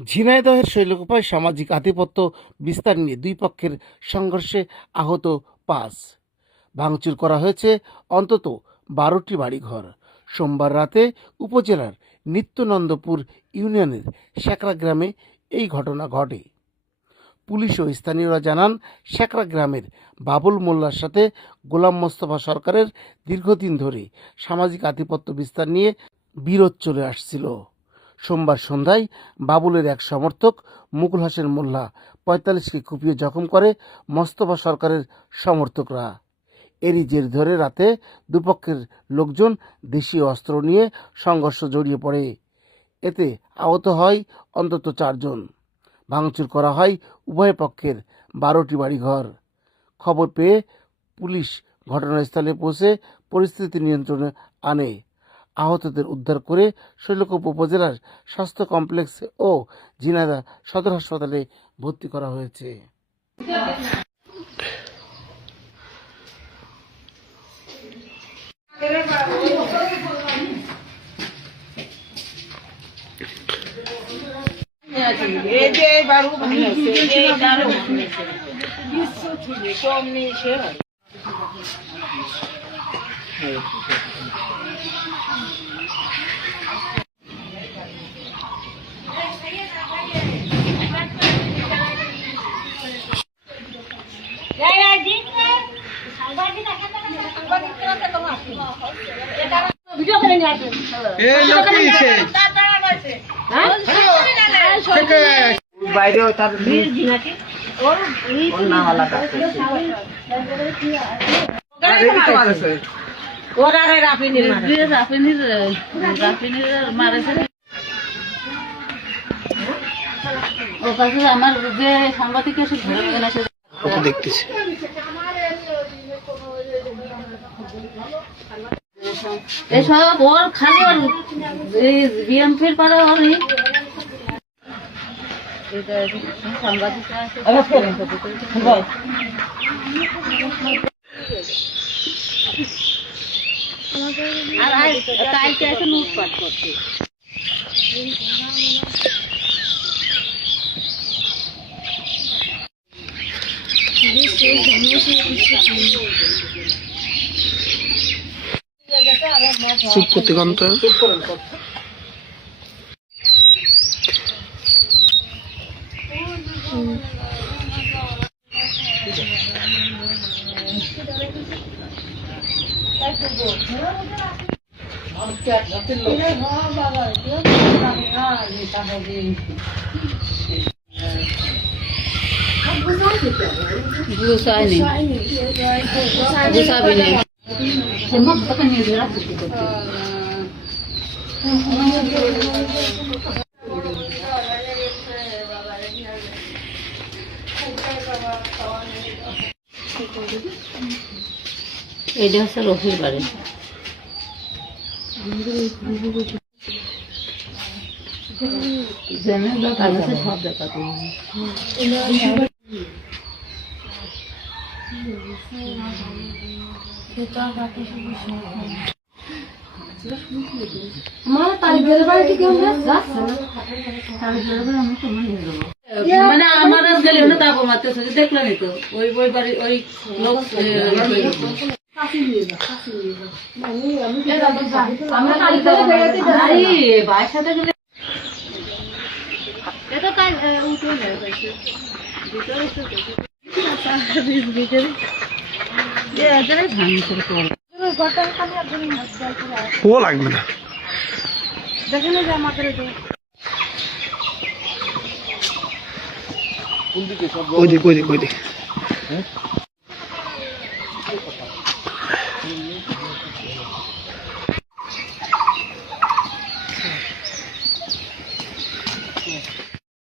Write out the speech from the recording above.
ঝিনাইদহের শৈলকুপায় সামাজিক আধিপত্য বিস্তার নিয়ে দুই পক্ষের সংঘর্ষে আহত 5। ভাঙচুর করা হয়েছে অন্তত 12টি বাড়িঘর। সোমবার রাতে উপজেলার নিত্যনন্দপুর ইউনিয়নের শেকরা গ্রামে এই ঘটনা ঘটে। পুলিশ ও স্থানীয়রা জানান, শেকরা গ্রামের বাবুল মোল্লার সাথে গোলাম মোস্তফা সরকারের দীর্ঘদিন ধরে সামাজিক আধিপত্য বিস্তার নিয়ে বিরোধ চলে আসছিল। সোমবার সন্ধ্যায় বাবুলের এক সমর্থক মুকুল হোসেন মোল্লা ৪৫কে কুপিয়ে জখম করে মোস্তফা সরকারের সমর্থকরা। এরই জের ধরে রাতে দুপক্ষের লোকজন দেশীয় অস্ত্র নিয়ে সংঘর্ষ জড়িয়ে পড়ে। এতে আহত হয় অন্তত 4 জন। ভাঙচুর করা হয় উভয় পক্ষের 12টি বাড়িঘর। খবর পেয়ে পুলিশ ঘটনাস্থলে পৌঁছে পরিস্থিতি নিয়ন্ত্রণে আনে। আহতদের উদ্ধার করে শৈলকুপা উপজেলার স্বাস্থ্য কমপ্লেক্স ও ঝিনাইদহ সদর হাসপাতালে ভর্তি করা হয়েছে। বাইরেও তার আমার যে সাংবাদিক এসে দেখতেছি এসব ওর খালি ওর বিএমপির পারে ওর সাংবাদিকরা আর কালকে এসে লুটপাট করছে। চুপ করতে গন্ত গুছায়নি গুছাবি নেই নিয়ে ধরা করতে এটা হচ্ছে রফির বাড়ি। সব দেখা মানে আমার গেলে না তাপ মারতেছে দেখলাম তো ওই ওই বাড়ি ওই লোক বাসাতে গেলে এটা কাজ উঠে নেয় ও লাগবে না দেখে না যে আমাদের ওই দিক